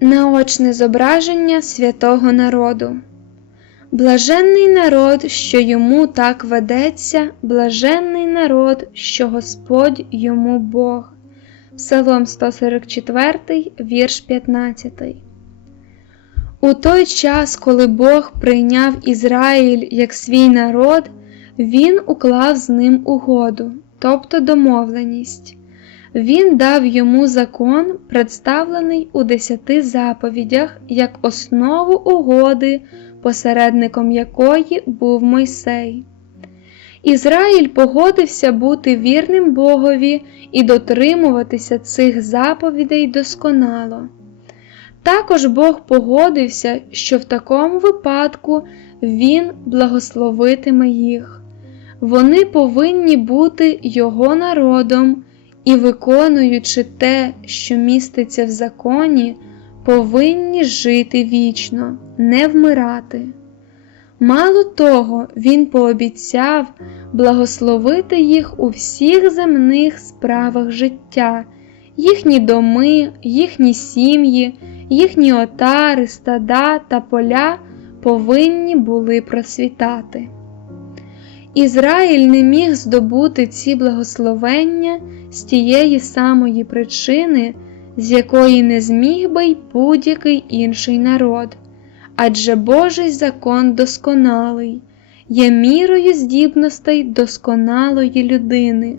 Наочне зображення святого народу. Блаженний народ, що йому так ведеться, блаженний народ, що Господь йому Бог. Псалом 144, вірш 15. У той час, коли Бог прийняв Ізраїль як свій народ, Він уклав з ним угоду, тобто домовленість. Він дав йому закон, представлений у десяти заповідях, як основу угоди, посередником якої був Мойсей. Ізраїль погодився бути вірним Богові і дотримуватися цих заповідей досконало. Також Бог погодився, що в такому випадку Він благословитиме їх. Вони повинні бути Його народом і, виконуючи те, що міститься в законі, повинні жити вічно, не вмирати. Мало того, Він пообіцяв благословити їх у всіх земних справах життя, їхні доми, їхні сім'ї, їхні отари, стада та поля повинні були процвітати. Ізраїль не міг здобути ці благословення з тієї самої причини, з якої не зміг би й будь-який інший народ, адже Божий закон досконалий, є мірою здібностей досконалої людини.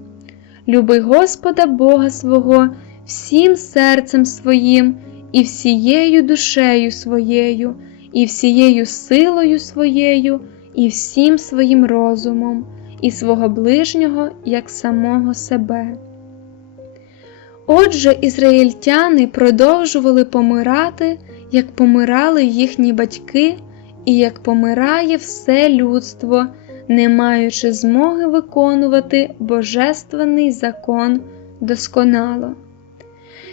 Люби Господа Бога свого всім серцем своїм, і всією душею своєю, і всією силою своєю, і всім своїм розумом, і свого ближнього як самого себе. Отже, ізраїльтяни продовжували помирати, як помирали їхні батьки, і як помирає все людство, не маючи змоги виконувати божественний закон досконало.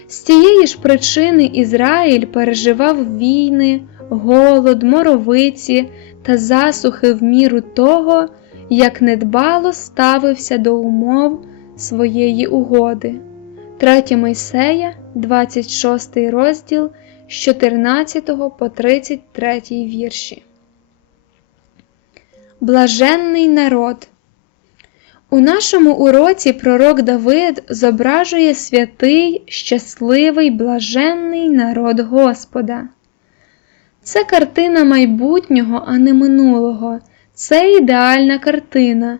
З цієї ж причини Ізраїль переживав війни, голод, моровиці та засухи в міру того, як недбало ставився до умов своєї угоди. 3 Мойсея, 26 розділ з 14 по 33 вірші. Блаженний народ. У нашому уроці пророк Давид зображує святий, щасливий, блаженний народ Господа. Це картина майбутнього, а не минулого. Це ідеальна картина.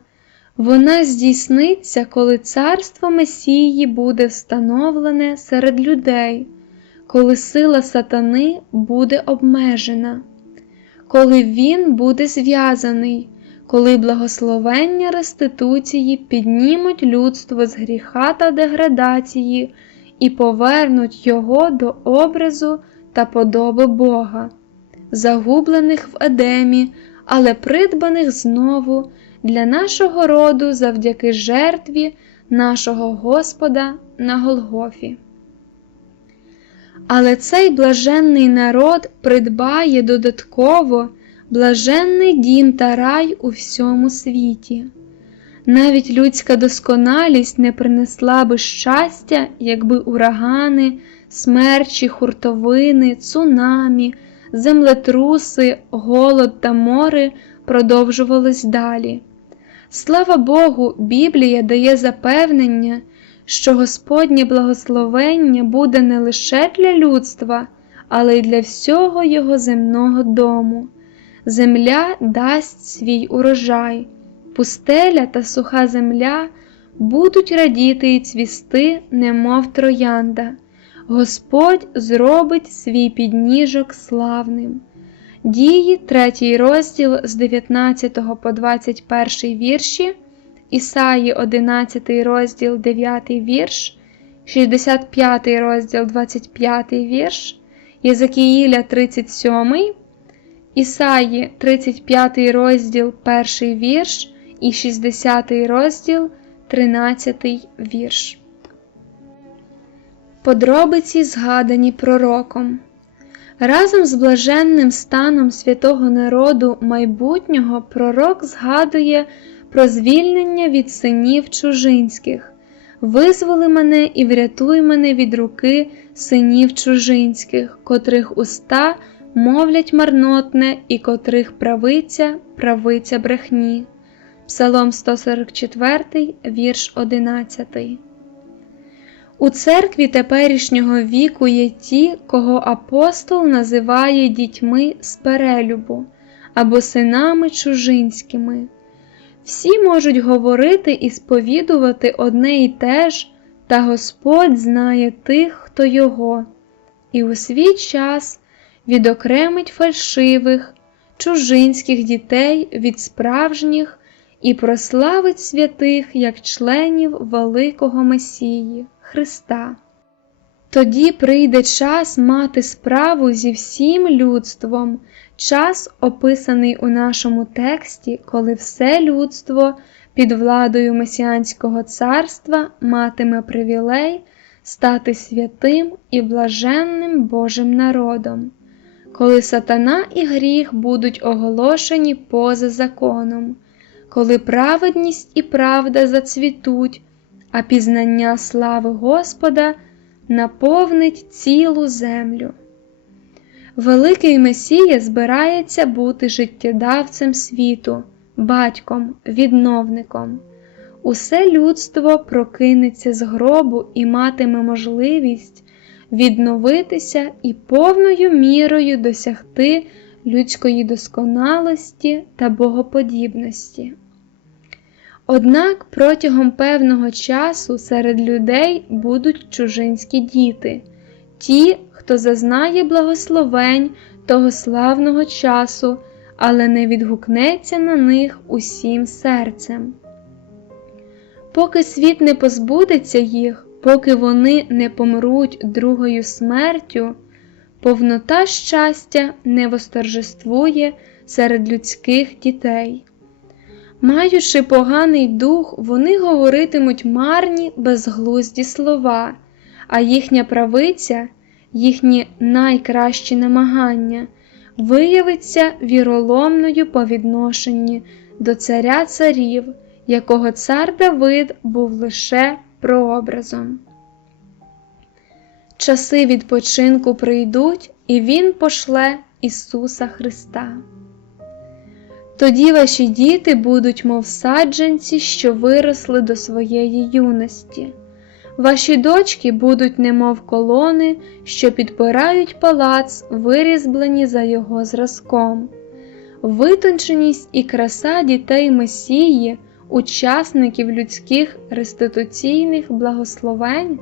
Вона здійсниться, коли царство Месії буде встановлене серед людей, коли сила сатани буде обмежена, коли він буде зв'язаний, коли благословення реституції піднімуть людство з гріха та деградації і повернуть його до образу та подоби Бога, загублених в Едемі, але придбаних знову для нашого роду завдяки жертві нашого Господа на Голгофі. Але цей блаженний народ придбає додатково блаженний дім та рай у всьому світі. Навіть людська досконалість не принесла би щастя, якби урагани, смерчі, хуртовини, цунамі, землетруси, голод та море продовжувались далі. Слава Богу, Біблія дає запевнення, що Господнє благословення буде не лише для людства, але й для всього його земного дому. Земля дасть свій урожай, пустеля та суха земля будуть радіти і цвісти, немов троянда. Господь зробить свій підніжок славним. Дії, 3 розділ з 19 по 21 вірші, Ісаї, 11 розділ 9 вірш, 65 розділ 25 вірш, Єзекіїля 37, Ісаї, 35 розділ 1 вірш і 60 розділ 13 вірш. Подробиці згадані пророком. Разом з блаженним станом святого народу майбутнього пророк згадує про звільнення від синів чужинських, визволи мене і врятуй мене від руки синів чужинських, котрих уста мовлять марнотне і котрих правиця, правиця брехні. Псалом 144, вірш 11. У церкві теперішнього віку є ті, кого апостол називає дітьми з перелюбу або синами чужинськими. Всі можуть говорити і сповідувати одне і те ж, та Господь знає тих, хто його, і у свій час відокремить фальшивих, чужинських дітей від справжніх і прославить святих як членів великого Месії Христа. Тоді прийде час мати справу зі всім людством, час, описаний у нашому тексті, коли все людство під владою Месіанського царства матиме привілей стати святим і блаженним Божим народом, коли сатана і гріх будуть оголошені поза законом, коли праведність і правда зацвітуть, а пізнання слави Господа наповнить цілу землю. Великий Месія збирається бути життєдавцем світу, батьком, відновником. Усе людство прокинеться з гробу і матиме можливість відновитися і повною мірою досягти людської досконалості та богоподібності. Однак протягом певного часу серед людей будуть чужинські діти, ті, хто зазнає благословень того славного часу, але не відгукнеться на них усім серцем. Поки світ не позбудеться їх, поки вони не помруть другою смертю, повнота щастя не восторжествує серед людських дітей. Маючи поганий дух, вони говоритимуть марні, безглузді слова, а їхня правиця, їхні найкращі намагання виявиться віроломною по відношенні до царя царів, якого цар Давид був лише прообразом. Часи відпочинку прийдуть, і Він пошле Ісуса Христа. Тоді ваші діти будуть, мов саджанці, що виросли до своєї юності. Ваші дочки будуть, немов колони, що підпирають палац, вирізблені за його зразком. Витонченість і краса дітей Месії, учасників людських реституційних благословень,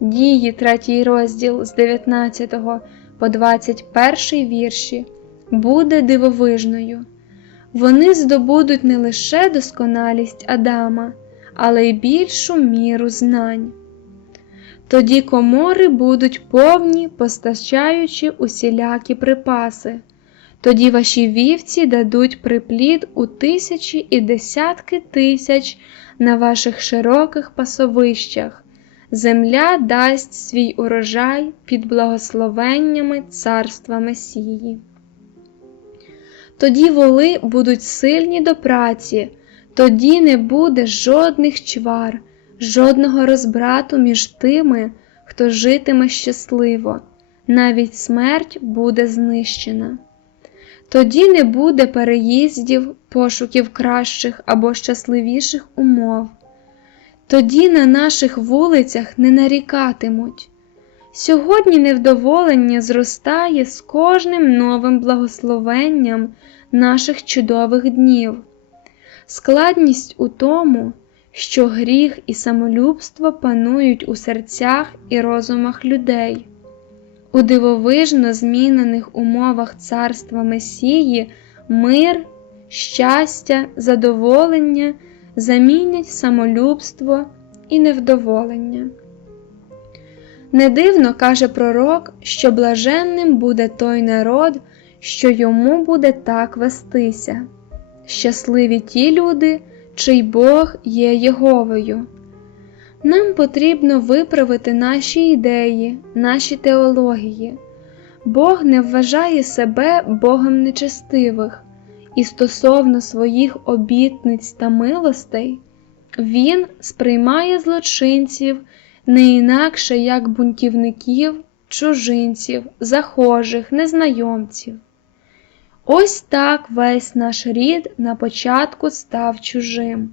дії 3 розділ з 19 по 21 вірші, буде дивовижною. Вони здобудуть не лише досконалість Адама, але й більшу міру знань. Тоді комори будуть повні, постачаючи усілякі припаси. Тоді ваші вівці дадуть приплід у тисячі і десятки тисяч на ваших широких пасовищах. Земля дасть свій урожай під благословеннями царства Месії. Тоді воли будуть сильні до праці, тоді не буде жодних чвар, жодного розбрату між тими, хто житиме щасливо, навіть смерть буде знищена. Тоді не буде переїздів, пошуків кращих або щасливіших умов. Тоді на наших вулицях не нарікатимуть. Сьогодні невдоволення зростає з кожним новим благословенням наших чудових днів. Складність у тому, що гріх і самолюбство панують у серцях і розумах людей. У дивовижно змінених умовах царства Месії мир, щастя, задоволення замінять самолюбство і невдоволення. Не дивно каже пророк, що блаженним буде той народ, що йому буде так вестися. Щасливі ті люди, чий Бог є Єговою. Нам потрібно виправити наші ідеї, наші теології. Бог не вважає себе Богом нечестивих, і стосовно своїх обітниць та милостей Він сприймає злочинців не інакше як бунтівників, чужинців, захожих, незнайомців. Ось так весь наш рід на початку став чужим,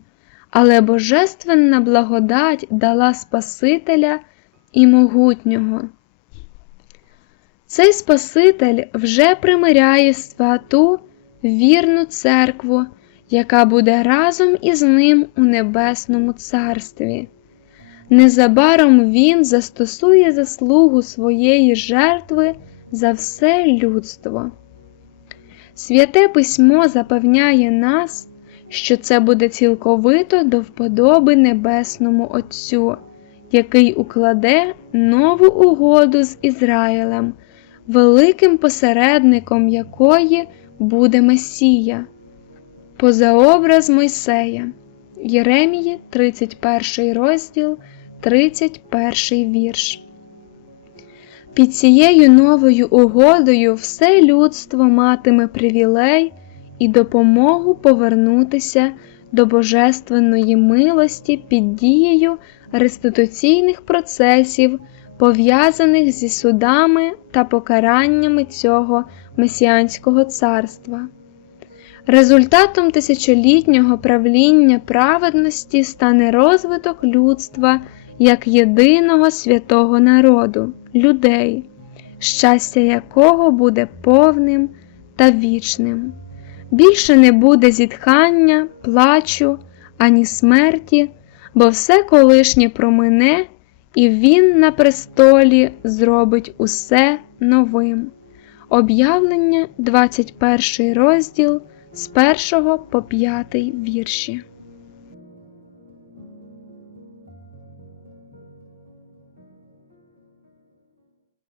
але Божественна благодать дала Спасителя і могутнього. Цей Спаситель вже примиряє святу вірну церкву, яка буде разом із ним у Небесному Царстві. Незабаром Він застосує заслугу своєї жертви за все людство. Святе письмо запевняє нас, що це буде цілковито до вподоби Небесному Отцю, який укладе нову угоду з Ізраїлем, великим посередником якої буде Месія. Позаобраз Мойсея. Єремії, 31 розділ, 31 вірш. Під цією новою угодою все людство матиме привілей і допомогу повернутися до божественної милості під дією реституційних процесів, пов'язаних зі судами та покараннями цього месіанського царства. Результатом тисячолітнього правління праведності стане розвиток людства як єдиного святого народу, людей, щастя якого буде повним та вічним. Більше не буде зітхання, плачу, ані смерті, бо все колишнє промине, і Він на престолі зробить усе новим. Об'явлення, 21 розділ з 1 по 5 вірші.